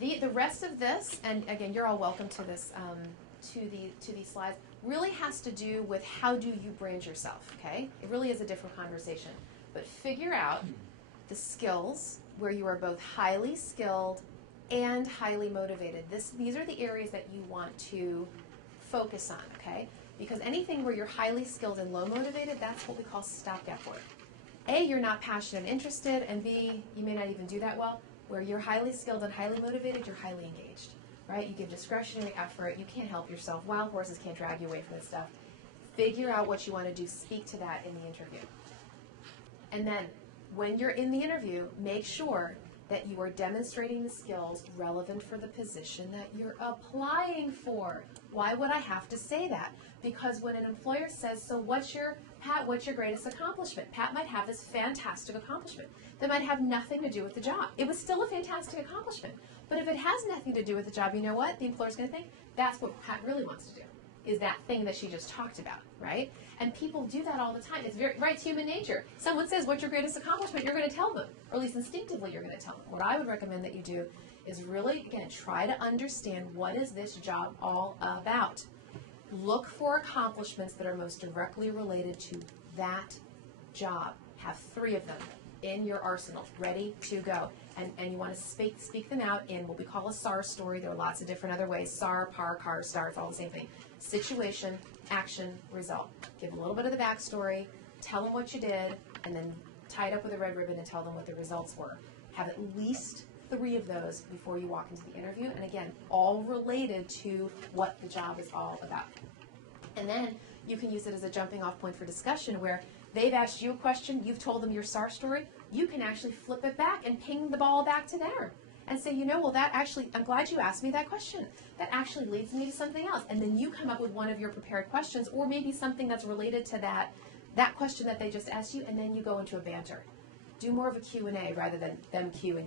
The rest of this, and again, you're all welcome to this, to these slides, really has to do with how do you brand yourself, okay? It really is a different conversation. But figure out the skills where you are both highly skilled and highly motivated. These are the areas that you want to focus on, okay? Because anything where you're highly skilled and low motivated, that's what we call stopgap work. A, you're not passionate and interested, and B, you may not even do that well. Where you're highly skilled and highly motivated, you're highly engaged, right? You give discretionary effort. You can't help yourself. Wild horses can't drag you away from this stuff. Figure out what you want to do. Speak to that in the interview. And then when you're in the interview, make sure that you are demonstrating the skills relevant for the position that you're applying for. Why would I have to say that? Because when an employer says, so what's your greatest accomplishment? Pat might have this fantastic accomplishment that might have nothing to do with the job. It was still a fantastic accomplishment. But if it has nothing to do with the job, you know what? The employer's going to think that's what Pat really wants to do, is that thing that she just talked about, right? And people do that all the time. It's it's human nature. Someone says, what's your greatest accomplishment? You're going to tell them, or at least instinctively you're going to tell them. What I would recommend that you do is really, again, try to understand what is this job all about. Look for accomplishments that are most directly related to that job. Have 3 of them in your arsenal, ready to go. And you want to speak them out in what we call a SAR story. There are lots of different other ways. SAR, PAR, CAR, STAR, it's all the same thing. Situation, action, result. Give a little bit of the backstory, tell them what you did, and then tie it up with a red ribbon and tell them what the results were. Have at least 3 of those before you walk into the interview. And again, all related to what the job is all about. And then you can use it as a jumping off point for discussion where they've asked you a question, you've told them your SAR story, you can actually flip it back and ping the ball back to there and say, you know, well, that actually, I'm glad you asked me that question. That actually leads me to something else. And then you come up with one of your prepared questions or maybe something that's related to that question that they just asked you, and then you go into a banter. Do more of a Q&A rather than them Q&A.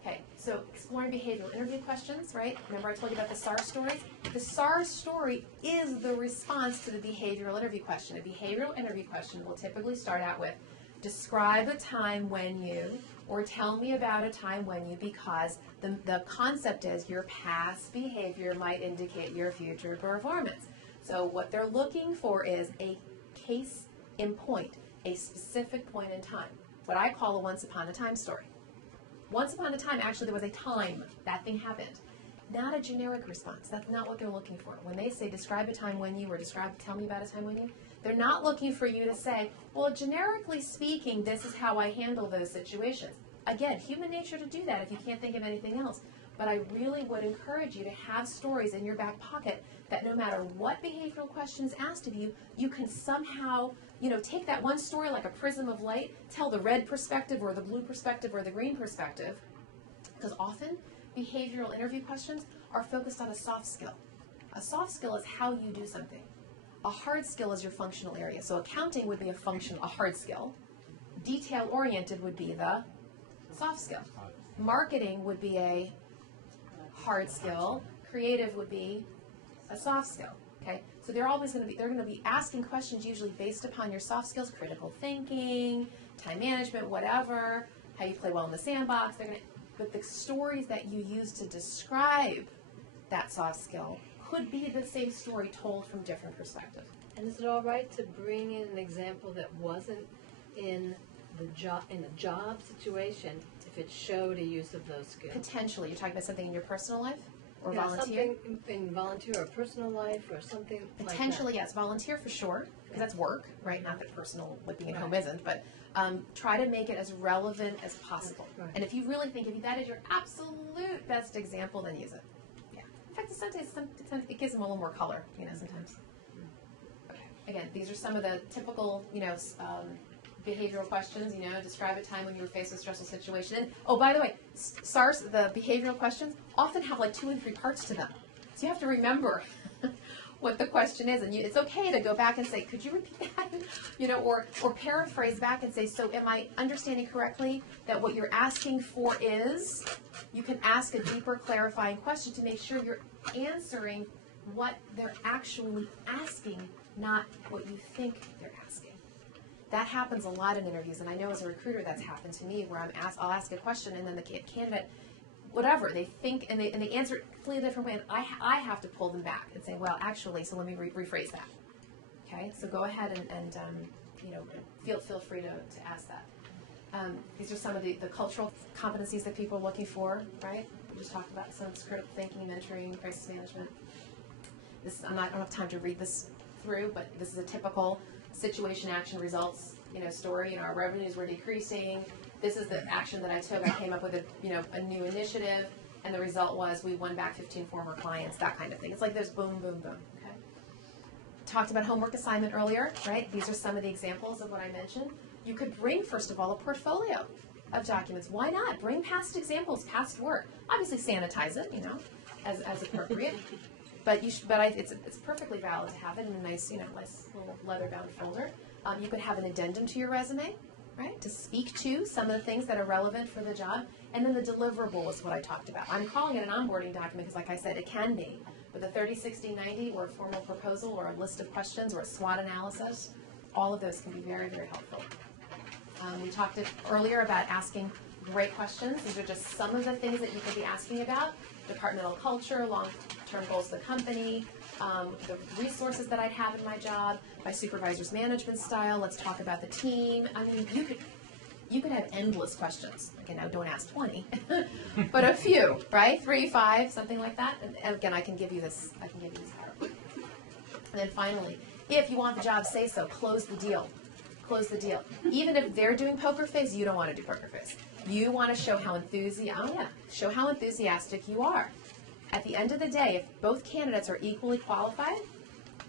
Okay, so exploring behavioral interview questions, right? Remember I told you about the SAR stories? The SAR story is the response to the behavioral interview question. A behavioral interview question will typically start out with, describe a time when you, or tell me about a time when you, because the concept is your past behavior might indicate your future performance. So what they're looking for is a case in point, a specific point in time. What I call a once upon a time story. Once upon a time, actually, there was a time that thing happened. Not a generic response. That's not what they're looking for. When they say, describe a time when you, or tell me about a time when you, they're not looking for you to say, well, generically speaking, this is how I handle those situations. Again, human nature to do that if you can't think of anything else. But I really would encourage you to have stories in your back pocket that no matter what behavioral question is asked of you, you can somehow, take that one story like a prism of light, tell the red perspective or the blue perspective or the green perspective. Because often behavioral interview questions are focused on a soft skill. A soft skill is how you do something. A hard skill is your functional area. So accounting would be a hard skill. Detail-oriented would be the soft skill. Marketing would be a hard skill. Creative would be a soft skill. Okay, so they're going to be asking questions usually based upon your soft skills, critical thinking, time management, whatever, how you play well in the sandbox. But the stories that you use to describe that soft skill could be the same story told from different perspectives. And is it all right to bring in an example that wasn't in a job situation if it showed a use of those skills? Potentially. You're talking about something in your personal life? Or yeah, volunteer? Something in volunteer or personal life or something Potentially, like that. yes. Volunteer for sure, because that's work, right? Not that personal with being at home isn't, but try to make it as relevant as possible. Right. And if you really think if that is your absolute best example, then use it. Yeah. In fact, sometimes it gives them a little more color, sometimes. Okay. Again, these are some of the typical, behavioral questions, describe a time when you were faced with a stressful situation. And, oh, by the way, SARS, the behavioral questions, often have like 2 and 3 parts to them. So you have to remember what the question is. And it's okay to go back and say, could you repeat that? Or paraphrase back and say, so am I understanding correctly that what you're asking for is, you can ask a deeper clarifying question to make sure you're answering what they're actually asking, not what you think they're asking. That happens a lot in interviews, and I know as a recruiter that's happened to me, where I'll ask a question, and then the candidate, whatever, they think, and they answer it a completely different way, and I have to pull them back and say, well, actually, so let me rephrase that. Okay, so go ahead and feel free to ask that. These are some of the cultural competencies that people are looking for, right? We just talked about some script thinking, mentoring, crisis management. I don't have time to read this through, but this is a typical situation, action, results, story. Our revenues were decreasing. This is the action that I took. I came up with a new initiative, and the result was we won back 15 former clients, that kind of thing. It's like there's boom, boom, boom. Okay. Talked about homework assignment earlier, right? These are some of the examples of what I mentioned. You could bring, first of all, a portfolio of documents. Why not? Bring past examples, past work. Obviously sanitize it, as appropriate. But it's perfectly valid to have it in a nice little leather-bound folder. You could have an addendum to your resume, right, to speak to some of the things that are relevant for the job. And then the deliverable is what I talked about. I'm calling it an onboarding document because, like I said, it can be. But the 30, 60, 90, or a formal proposal, or a list of questions, or a SWOT analysis, all of those can be very, very helpful. We talked earlier about asking great questions. These are just some of the things that you could be asking about. Departmental culture, long-term goals of the company, the resources that I'd have in my job, my supervisor's management style. Let's talk about the team. I mean, you could have endless questions. Again, now don't ask 20, but a few, right? 3, 5, something like that. And again, I can give you this PowerPoint. And then finally, if you want the job, say so. Close the deal. Close the deal. Even if they're doing poker face, you don't want to do poker face. You want to show how enthusiastic you are. At the end of the day, if both candidates are equally qualified,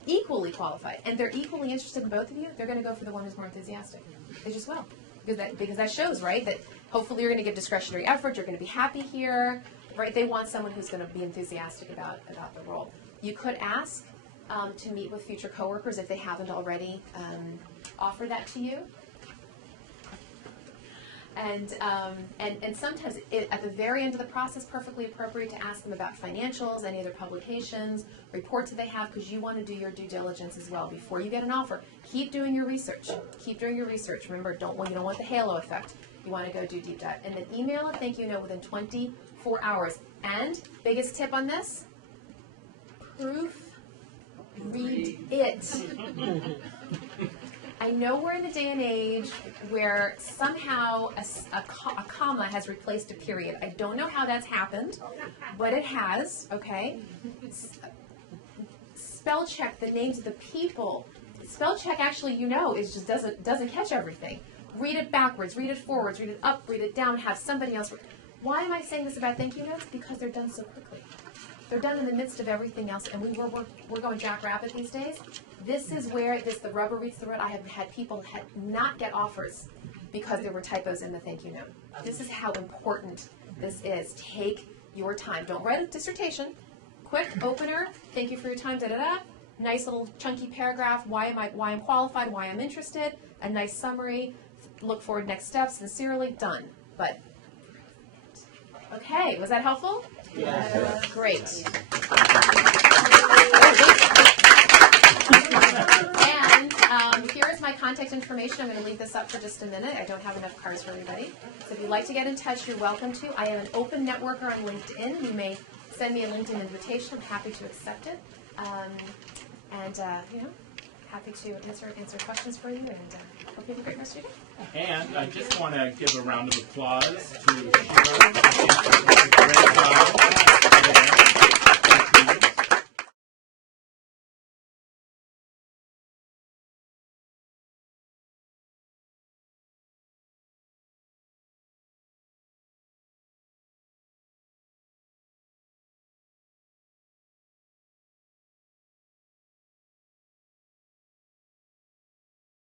and they're equally interested in both of you, they're going to go for the one who's more enthusiastic. They just will. Because that shows, right, that hopefully you're going to give discretionary effort, you're going to be happy here, right? They want someone who's going to be enthusiastic about the role. You could ask to meet with future coworkers if they haven't already offered that to you. And sometimes at the very end of the process, perfectly appropriate to ask them about financials, any other publications, reports that they have, because you want to do your due diligence as well before you get an offer. Keep doing your research. Remember, you don't want the halo effect. You want to go do deep dive. And then email a thank you note within 24 hours. And biggest tip on this, read it. I know we're in a day and age where somehow a comma has replaced a period. I don't know how that's happened, but it has, okay? Spell check the names of the people. Spell check actually, is just doesn't catch everything. Read it backwards, read it forwards, read it up, read it down, have somebody else. Why am I saying this about thank you notes? Because they're done so quickly. They're done in the midst of everything else, and we're going jackrabbit these days. This is where the rubber meets the road. I have had people not get offers because there were typos in the thank you note. This is how important this is. Take your time. Don't write a dissertation. Quick opener. Thank you for your time. Da da da. Nice little chunky paragraph. Why I'm qualified. Why I'm interested. A nice summary. Look forward next steps. Sincerely. Done. But okay, was that helpful? Yes. Great. And here is my contact information. I'm going to leave this up for just a minute. I don't have enough cards for everybody. So if you'd like to get in touch, you're welcome to. I am an open networker on LinkedIn. You may send me a LinkedIn invitation. I'm happy to accept it. Happy to answer questions for you, and hope you have a great rest of your day. And I just want to give a round of applause to Shira. Great job.